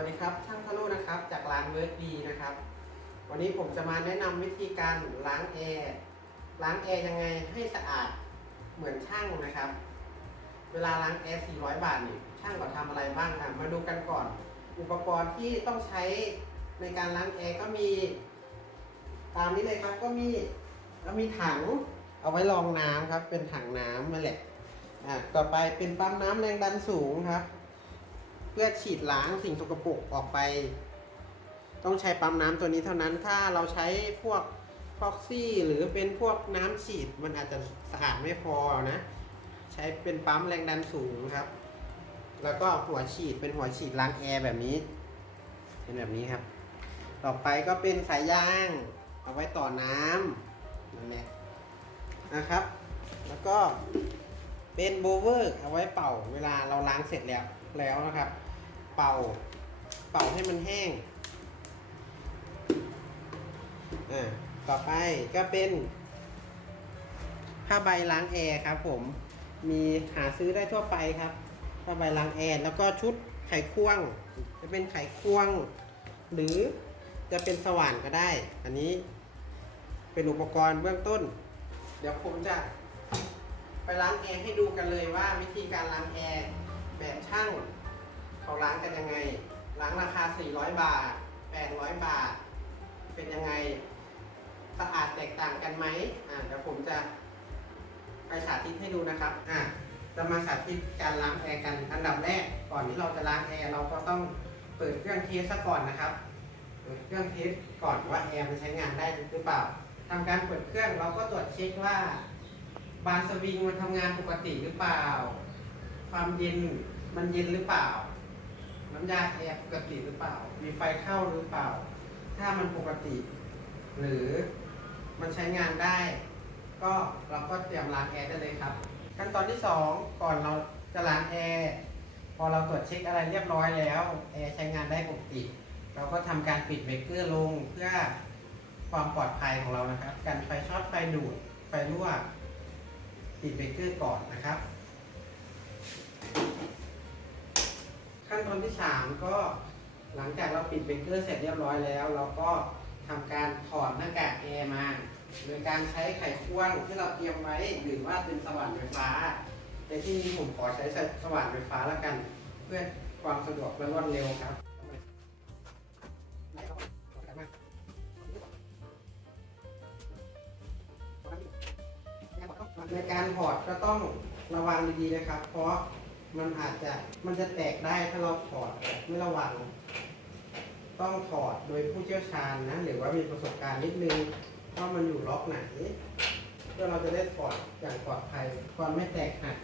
วัสดีครับช่างทะลุนะครับจากร้านเวิร์กดีนะครับ วันนี้ผมจะมาแนะนำวิธีการล้างแอร์ล้างแอร์ยังไงให้สะอาดเหมือนช่างนะครับ เวลาล้างแอร์400 บาทนี่ช่างก็ทำอะไรบ้างอะมาดูกันก่อน อุปกรณ์ที่ต้องใช้ในการล้างแอร์ก็มี ตามนี้เลยครับก็มีก็มีถังเอาไว้รองน้ำครับ เป็นถังน้ำนั่นแหละอะต่อไปเป็นปั๊มน้ำแรงดันสูงครับ พื่อฉีดล้างสิ่งสกปรกออกไป ต้องใช้ปั๊มน้ำตัวนี้เท่านั้น ถ้าเราใช้พวกฟอกซี่หรือเป็นพวกน้ำฉีดมันอาจจะสะอาดไม่พอนะ ใช้เป็นปั๊มแรงดันสูงครับ แล้วก็หัวฉีดเป็นหัวฉีดล้างแอร์แบบนี้ เป็นแบบนี้ครับ ต่อไปก็เป็นสายยาง เอาไว้ต่อน้ำนั่นแหละนะครับ แล้วก็เป็นโบเวอร์เอาไว้เป่าเวลาเราล้างเสร็จแล้วแล้วนะครับ เป่า เป่าให้มันแห้ง อ่า ต่อไปก็เป็นผ้าใบล้างแอร์ครับผม มีหาซื้อได้ทั่วไปครับ ผ้าใบล้างแอร์แล้วก็ชุดไขควง จะเป็นไขควง หรือจะเป็นสว่านก็ได้ อันนี้เป็นอุปกรณ์เบื้องต้น เดี๋ยวผมจะไปล้างแอร์ให้ดูกันเลยว่าวิธีการล้างแอร์แบบช่าง เขาล้างกันยังไง ล้างราคา 400 บาท 800 บาท เป็นยังไง สะอาดแตกต่างกันไหมอ่าเดี๋ยวผมจะไปสาธิตให้ดูนะครับอ่าจะมาสาธิตการล้างแอร์กัน อันดับแรก ก่อนที่เราจะล้างแอร์เราก็ต้องเปิดเครื่องเทสซะก่อนนะครับ เปิดเครื่องเทสก่อนว่าแอร์มันใช้งานได้หรือเปล่าทำการเปิดเครื่องเราก็ตรวจเช็คว่า บานสวิงมันทำงานปกติหรือเปล่า ความเย็นมันเย็นหรือเปล่า น้ำยาแอร์ปกติหรือเปล่า มีไฟเข้าหรือเปล่า ถ้ามันปกติ หรือมันใช้งานได้ ก็เราก็เตรียมล้างแอร์ได้เลยครับ ขั้นตอนที่ 2 ก่อนเราจะล้างแอร์พอเราตรวจเช็คอะไรเรียบร้อยแล้วแอร์ใช้งานได้ปกติ เราก็ทำการปิดเบรกเกอร์ลงเพื่อความปลอดภัยของเรานะครับ กันไฟช็อตไฟดูดไฟรั่วปิดเบรกเกอร์ก่อนนะครับ ขั้นตอนที่ 3 ก็หลังจากเราปิดเบรกเกอร์เสร็จเรียบร้อยแล้ว เราก็ทำการถอดหน้ากากแอร์มาโดยการใช้ไขควงที่เราเตรียมไว้หรือว่าเป็นสว่านไฟฟ้าในที่นี้ผมขอใช้สว่านไฟฟ้าแล้วกัน เพื่อความสะดวกและรวดเร็วครับในการถอดก็ต้องระวังดีๆนะครับ เพราะ มันอาจจะมันจะแตกได้ถ้าเราถอดแบบไม่ระวัง ต้องถอดโดยผู้เชี่ยวชาญนะ หรือว่ามีประสบการณ์นิดนึงว่ามันอยู่ล็อกไหนเพื่อเราจะได้ถอดอย่างปลอดภัยความไม่แตกหัก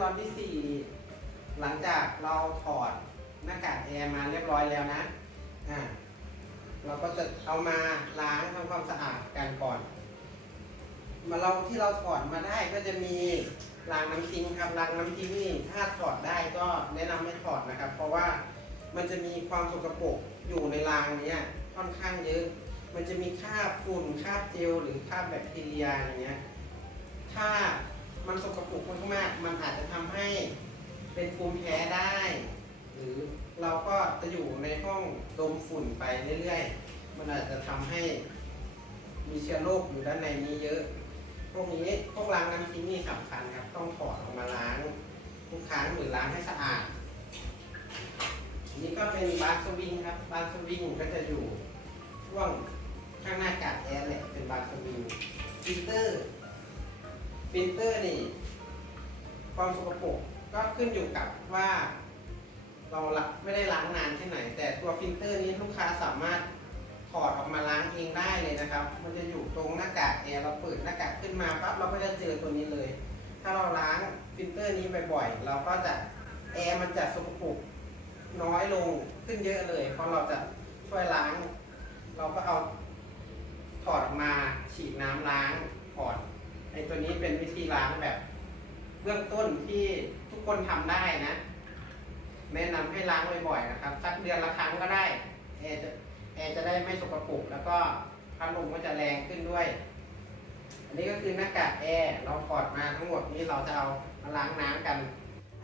ตอนที่ 4 หลังจากเราถอดหน้ากากแอร์มาเรียบร้อยแล้วนะอะเราก็จะเอามาล้างทำความสะอาดกันก่อน มาเราที่เราถอดมาได้ก็จะมีรางน้ำทิ้งครับรางน้ำทิ้งนี่ถ้าถอดได้ก็แนะนำให้ถอดนะครับ เพราะว่ามันจะมีความสกปรกอยู่ในรางนี้ค่อนข้างเยอะ มันจะมีคราบฝุ่นคราบเจลหรือคราบแบคทีเรียอย่างเงี้ย ถ้า มันสกปรกมากๆ มันอาจจะทำให้เป็นภูมิแพ้ได้ หรือเราก็จะอยู่ในห้องดมฝุ่นไปเรื่อยๆ มันอาจจะทำให้มีเชื้อโรคอยู่ด้านในนี้เยอะ พวกนี้พวกล้างน้ำทิ้งนี่สำคัญครับ ต้องถอดออกมาล้างทุกครั้งหรือล้างให้สะอาดนนี้ก็เป็นบาร์สวิงครับ บาร์สวิงก็จะอยู่ช่วงข้างหน้ากาดแอร์แหละเป็นบาร์สวิงฟิลเตอร์ ฟิลเตอร์นี่ ความสกปรกก็ขึ้นอยู่กับว่า เราละไม่ได้ล้างนานแค่ไหน แต่ตัวฟิลเตอร์นี้ลูกค้าสามารถถอดออกมาล้างเองได้เลยนะครับ มันจะอยู่ตรงหน้ากากแอร์เราเปิดหน้ากากขึ้นมาปั๊บเราก็จะเจอตัวนี้เลย ถ้าเราล้างฟิลเตอร์นี้บ่อยๆเราก็จะแอร์มันจะสกปรกน้อยลงขึ้นเยอะเลย เพราะเราจะช่วยล้าง เราก็เอาถอดมาฉีดน้ำล้างก่อน ไอ้ตัวนี้เป็นวิธีล้างแบบ เบื้องต้นที่ทุกคนทำได้นะ แนะนำให้ล้างบ่อยๆนะครับ สักเดือนละครั้งก็ได้แอร์จะแอร์จะได้ไม่สกปรกแล้วก็พัดลมก็จะแรงขึ้นด้วย อันนี้ก็คือหน้ากากแอร์เราถอดมาทั้งหมดนี้เราจะเอามาล้างน้ำกัน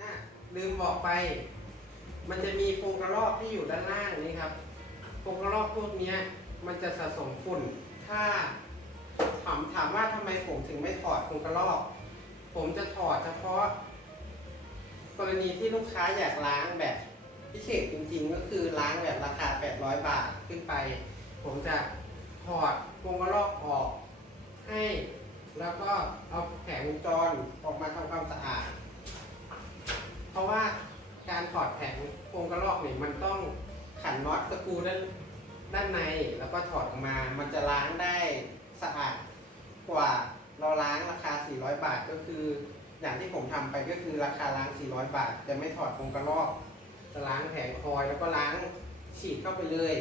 อะลืมบอกไป มันจะมีโฟงกระรอกที่อยู่ด้านล่างนี้ครับ โฟงกระรอกพวกเนี้ยมันจะสะสมฝุ่น ถ้า ถามถามว่าทำไมผมถึงไม่ถอดคงกระรอก ผมจะถอดเฉพาะ กรณีที่ลูกค้าอยากล้างแบบพิเศษจริงๆ ก็คือล้างแบบราคา 800 บาทขึ้นไป ผมจะ บาทจะไม่ถอดโฟงกระรอกจะล้างแผงคอยแล้วก็ล้างฉีดเข้าไปเลย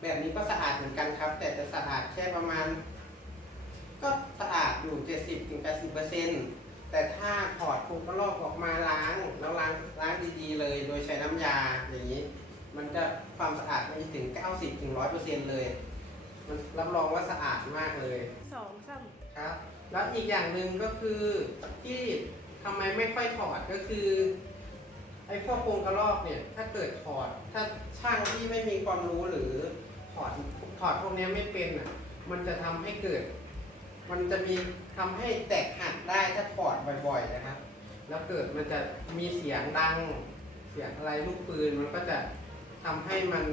แบบนี้ก็สะอาดเหมือนกันครับ แต่จะสะอาดแค่ประมาณ ก็สะอาดอยู่ 70-80%แต่ถ้าถอดโฟงกระรอกออกมาล้าง แล้วล้างล้างดีๆเลย โดยใช้น้ำยาอย่างนี้ มันจะความสะอาดมีถึง 90-100%เลยมันรับรองว่าสะอาดมากเลยสองสามครับ แล้วอีกอย่างหนึ่งก็คือที่ ทำไมไม่ค่อยถอดก็คือไอ้พวกโครงกระรอกเนี่ย ถ้าเกิดถอด ถ้าช่างที่ไม่มีความรู้หรือถอดถอดพวกนี้ไม่เป็นอะ มันจะทำให้เกิด มันจะมีทำให้แตกหักได้ถ้าถอดบ่อยๆนะครับ แล้วเกิดมันจะมีเสียงดัง เสียงอะไรลูกปืนมันก็จะทำให้มัน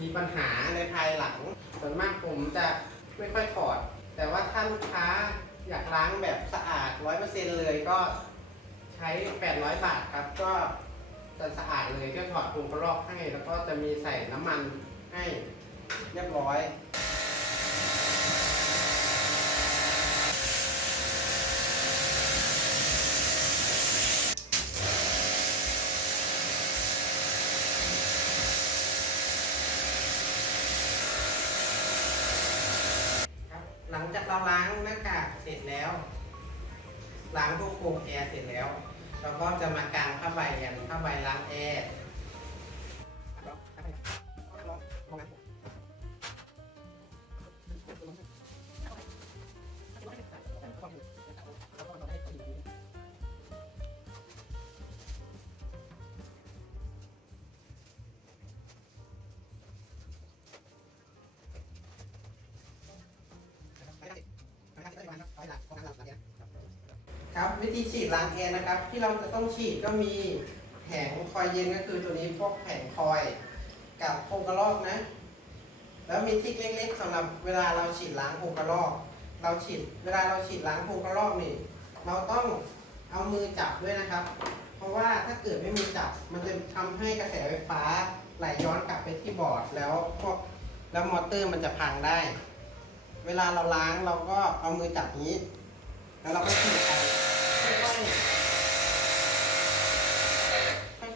มีปัญหาในภายหลังส่วนมากผมจะไม่ค่อยถอด แต่ว่าถ้าลูกค้าอยากล้างแบบสะอาด100%เปอร์เซ็นเลยก็ ช้ 800 บาทครับ ก็จะสะอาดเลยก็ถอดพุงกระรอกให้ แล้วก็จะมีใส่น้ำมันให้เรียบร้อยครับหลังจากเราล้างหน้ากากเสร็จแล้ว ล้างพวกโฟมแอร์เสร็จแล้ว เราก็จะมากางผ้าใบกันผ้าใบล้างแอร์ ครับวิธีฉีดล้างแอร์นะครับ ที่เราจะต้องฉีดก็มีแผงคอยเย็นก็คือตัวนี้พวกแผงคอยกับโครกระรอกนะ แล้วมีทิกเล็กๆสำหรับเวลาเราฉีดล้างโครกระรอก เราฉีดเวลาเราฉีดล้างโครกระรอกนี่เราต้องเอามือจับด้วยนะครับ เพราะว่าถ้าเกิดไม่มือจับ มันจะทำให้กระแสไฟฟ้าไหลย้อนกลับไปที่บอร์ดแล้วพวกแล้วมอเตอร์มันจะพังได้ เวลาเราล้างเราก็เอามือจับนี้ แล้วเราก็ฉีดไป ค่อย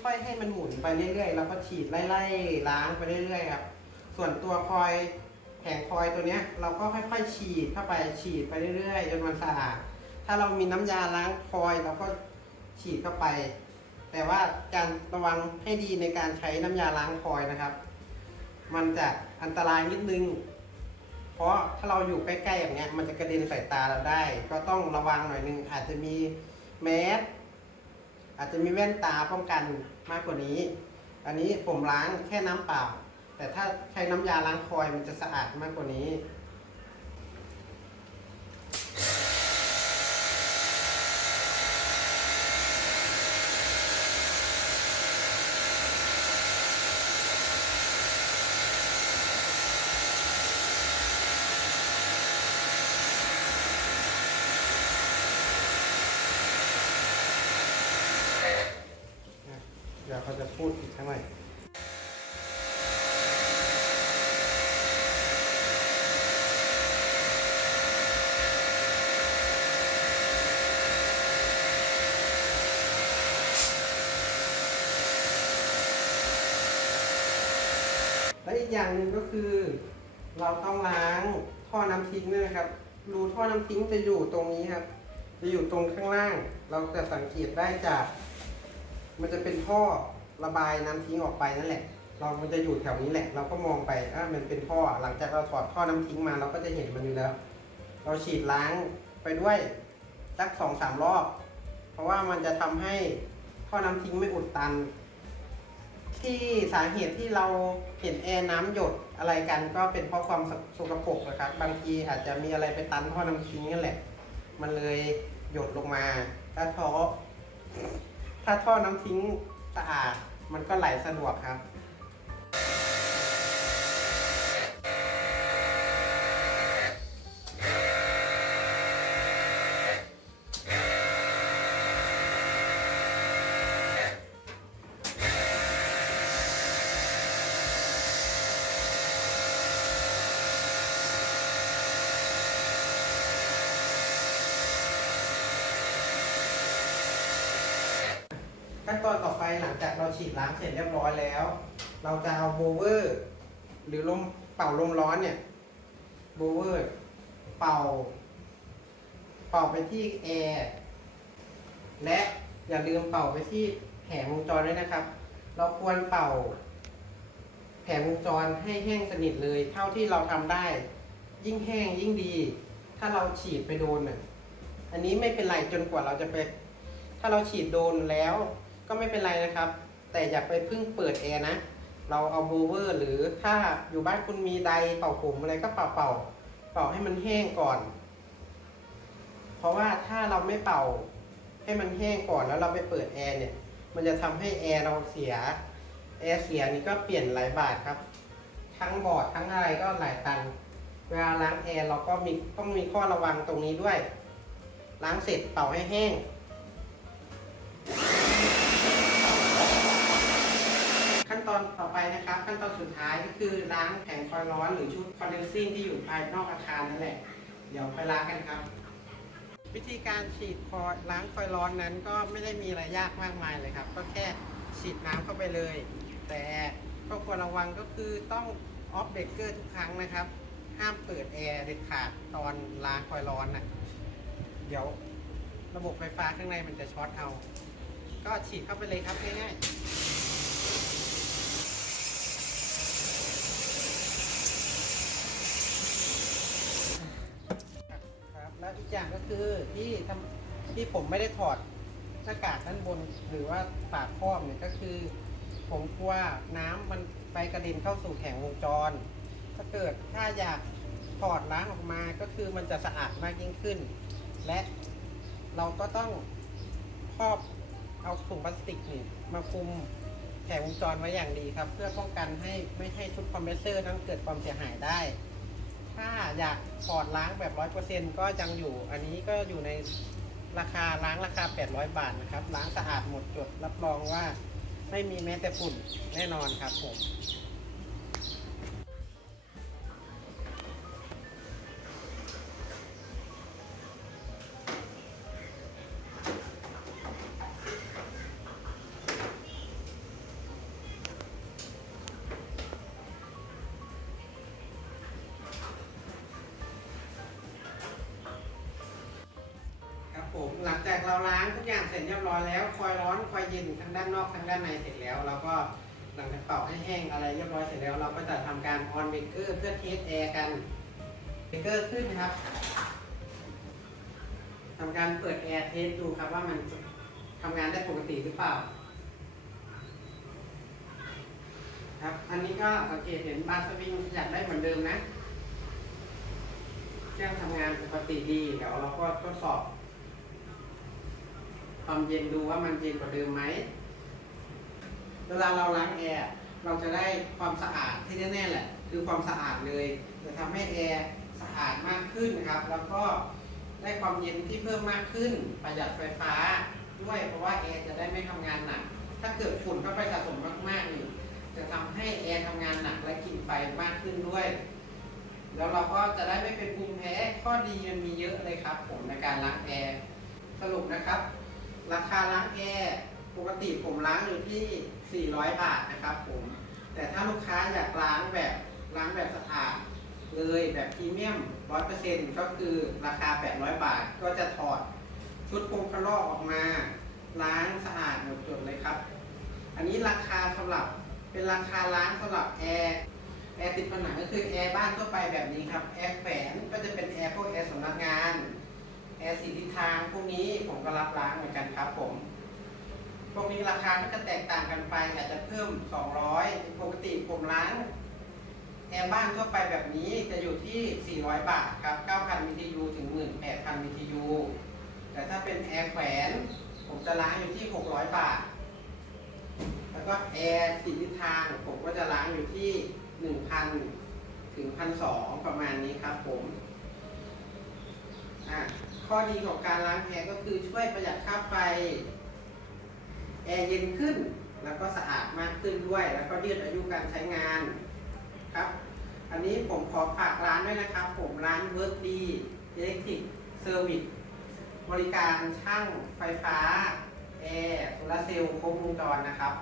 ๆค่อยๆให้มันหมุนไปเรื่อยๆ แล้วก็ฉีดไล่ๆล้างไปเรื่อยๆครับ ส่วนตัวคอยแผงคอยตัวเนี้ย เราก็ค่อยๆ ฉีดเข้าไปฉีดไปเรื่อยๆจนมันสะอาด ถ้าเรามีน้ำยาล้างคอยเราก็ฉีดเข้าไป แต่ว่าการระวังให้ดีในการใช้น้ำยาล้างคอยนะครับ มันจะอันตรายนิดนึง เพราะถ้าเราอยู่ใกล้ๆอย่างเงี้ยมันจะกระเด็นใส่ตาเราได้ ก็ต้องระวังหน่อยนึงอาจจะมีแมสอาจจะมีแว่นตาป้องกันมากกว่านี้ อันนี้ผมล้างแค่น้ำเปล่า แต่ถ้าใช้น้ำยาล้างคอยมันจะสะอาดมากกว่านี้ เดี๋ยวเขาจะพูดอีกทั้งหน่อยและอีกอย่างหนึ่งก็คือ เราต้องล้างท่อน้ำทิ้งด้วยนะครับรูท่อน้ำทิ้งจะอยู่ตรงนี้ครับ จะอยู่ตรงข้างล่าง เราจะสังเกตได้จาก มันจะเป็นท่อ ระบายน้ำทิ้งออกไปนั่นแหละ เรามันจะอยู่แถวนี้แหละ เราก็มองไปอ่ามันเป็นท่อ หลังจากเราถอดท่อน้ำทิ้งมาเราก็จะเห็นมันอยู่แล้ว เราฉีดล้างไปด้วยสักสองสามรอบ เพราะว่ามันจะทำให้ท่อน้ำทิ้งไม่อุดตัน ที่สาเหตุที่เราเห็นแอร์น้ำหยดอะไรกันก็เป็นเพราะความสกปรกนะครับ บางทีอาจจะมีอะไรไปตันท่อน้ำทิ้งนั่นแหละ มันเลยหยดลงมา ถ้าท่อถ้าท่อน้ำทิ้ง สะอาด มันก็ไหลสะดวกครับ ขั้นตอนต่อไปหลังจากเราฉีดล้างเสร็จเรียบร้อยแล้ว เราจะเอาโบเวอร์ หรือลมเป่าลมร้อนเนี่ยโบเวอร์เป่า เป่าไปที่แอร์และอย่าลืมเป่าไปที่แผงวงจรด้วยนะครับ เราควรเป่า แผงวงจรให้แห้งสนิทเลย เท่าที่เราทำได้ ยิ่งแห้งยิ่งดี ถ้าเราฉีดไปโดนน่ะอันนี้ไม่เป็นไรจนกว่าเราจะไป ถ้าเราฉีดโดนแล้ว ก็ไม่เป็นไรนะครับ แต่อย่าไปพิ่งเปิดแอร์นะ เราเอาบูเวอร์หรือถ้าอยู่บ้านคุณมีไดเป่าผมอะไรก็เป่าเป่าเป่าให้มันแห้งก่อน เพราะว่าถ้าเราไม่เป่าให้มันแห้งก่อนแล้วเราไปเปิดแอร์เนี่ย มันจะทำให้แอร์เราเสีย แอร์เสียนี่ก็เปลี่ยนหลายบาทครับ ทั้งบอร์ดทั้งอะไรก็หลายตังค์ เวลาล้างแอร์เราก็มีต้องมีข้อระวังตรงนี้ด้วย ล้างเสร็จเป่าให้แห้ง ขั้น ตอนต่อไปนะครับขั้นตอนสุดท้ายก็คือล้างแผงคอยล์ร้อนหรือชุดคอนเดนซิ่งที่อยู่ภายนอกอาคารนั่นแหละ เดี๋ยวไปล้างกันครับ วิธีการฉีดคอยล์ล้างคอยล์ร้อนนั้นก็ไม่ได้มีอะไรยากมากมายเลยครับ ก็แค่ฉีดน้ำเข้าไปเลย แต่ก็ควรระวังก็คือต้องออฟเบรกเกอร์ทุกครั้งนะครับ ห้ามเปิดแอร์เด็ดขาดตอนล้างคอยล์ร้อนนะเดี๋ยวระบบไฟฟ้าข้างในมันจะช็อตเอา ก็ฉีดเข้าไปเลยครับง่ายๆ ครับแล้วอี กอย่างก็คือที่ทำที่ผมไม่ได้ถอดหน้ากากด้านบนหรือว่าปากครอบเนี่ยก็คือ ผมกลัวน้ำมันไปกระเด็นเข้าสู่แผงวงจร ถ้าเกิดถ้าอยากถอดล้างออกมาก็คือมันจะสะอาดมากยิ่งขึ้น และเราก็ต้องครอบเอาถุงพลาสติกนี่มาคลุมแผงวงจรไว้อย่างดีครับ เพื่อป้องกันให้ไม่ให้ชุดคอมเพรสเซอร์นั้นเกิดความเสียหายได้ ถ้าอยากถอดล้างแบบร้อยเปอร์เซ็นก็ยังอยู่ อันนี้ก็อยู่ในราคาล้างราคา 800 บาทนะครับ ล้างสะอาดหมดจดรับรองว่าไม่มีแม้แต่ฝุ่นแน่นอนครับผม เราล้างทุกอย่างเสร็จเรียบร้อยแล้ว คอยร้อนคอยเย็นทั้งด้านนอกทั้งด้านในเสร็จแล้วเราก็หลังจากเป่าให้แห้งอะไรเรียบร้อยเสร็จแล้วเราก็จะทำการออนเบเกอร์เพื่อเทสแอร์กันเบเกอร์ขึ้นครับทำการเปิดแอร์เทสดูครับว่ามันทำงานได้ปกติหรือเปล่า ครับ อันนี้ก็สังเกตเห็นบาร์สวิงขยับได้เหมือนเดิมนะเครื่องทำงานปกติดีเดี๋ยวเราก็ทดสอบ ความเย็นดูว่ามันเย็นกว่าเดิมไหมเวลาเราล้างแอร์เราจะได้ความสะอาดที่แน่ๆแหละ คือความสะอาดเลย จะทำให้แอร์สะอาดมากขึ้นนะครับ แล้วก็ได้ความเย็นที่เพิ่มมากขึ้น ประหยัดไฟฟ้าด้วยเพราะว่าแอร์จะได้ไม่ทำงานหนัก ถ้าเกิดฝุ่นเข้าไปสะสมมากๆนี่จะทำให้แอร์ทำงานหนักและกินไฟมากขึ้นด้วย แล้วเราก็จะได้ไม่เป็นภูมิแพ้ข้อดีมันมีเยอะเลยครับ ผมในการล้างแอร์สรุปนะครับ ราคาล้างแอร์ปกติผมล้างอยู่ที่ 400 บาทนะครับผม แต่ถ้าลูกค้าอยากล้างแบบล้างแบบสะอาดเลยแบบพรีเมียม 100%ก็คือราคา 800 บาท ก็จะถอดชุดโครงกระลอกออกมา ล้างสะอาดหมดจดเลยครับ อันนี้ราคาสำหรับเป็นราคาล้างสำหรับแอร์แอร์ติดผนังก็คือแอร์บ้านทั่วไปแบบนี้ครับ แอร์แฝงก็จะเป็นแอร์พวกแอร์สำนักงาน แอร์สีทิศทางพวกนี้ผมก็รับล้างเหมือนกันครับผม พวกนี้ราคาก็จะแตกต่างกันไปอาจจะเพิ่ม 200 ปกติผมล้างแอร์บ้านทั่วไปแบบนี้จะอยู่ที่ 400 บาทครับ 9,000 BTU ถึง 18,000 BTU แต่ถ้าเป็นแอร์แขวน ผมจะล้างอยู่ที่ 600 บาท แล้วก็แอร์สีทิศทางผมก็จะล้างอยู่ที่ 1,000 ถึง 1,200 ประมาณนี้ครับผม อะข้อดีของการล้างแอร์ก็คือช่วยประหยัดค่าไฟ แอร์เย็นขึ้น แล้วก็สะอาดมากขึ้นด้วย แล้วก็ยืดอายุการใช้งานครับ อันนี้ผมขอฝากร้านด้วยนะครับ ผมร้าน Work D Electric Service บริการช่างไฟฟ้า แอร์โซลาร์เซลล์ครบวงจรนะครับ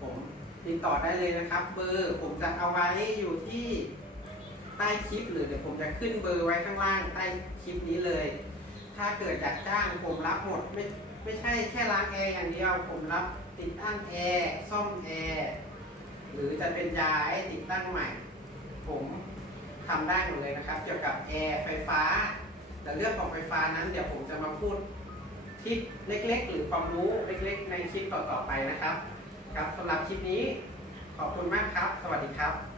ผมติดต่อได้เลยนะครับ เบอร์ผมจะเอาไว้อยู่ที่ ใต้คลิป หรือเดี๋ยวผมจะขึ้นเบอร์ไว้ข้างล่างใต้คลิปนี้เลย ถ้าเกิดอยากจ้างผมรับหมดไม่ไม่ใช่แค่ล้างแอร์อย่างเดียว ผมรับติดตั้งแอร์ซ่อมแอร์หรือจะเป็นย้ายติดตั้งใหม่ ผมทำได้หมดเลยนะครับ เกี่ยวกับแอร์ไฟฟ้า แต่เรื่องของไฟฟ้านั้นเดี๋ยวผมจะมาพูดทิปเล็ก ๆ หรือความรู้เล็ก ๆ ในคลิปต่อๆไปนะครับ ครับสำหรับคลิปนี้ขอบคุณมากครับ สวัสดีครับ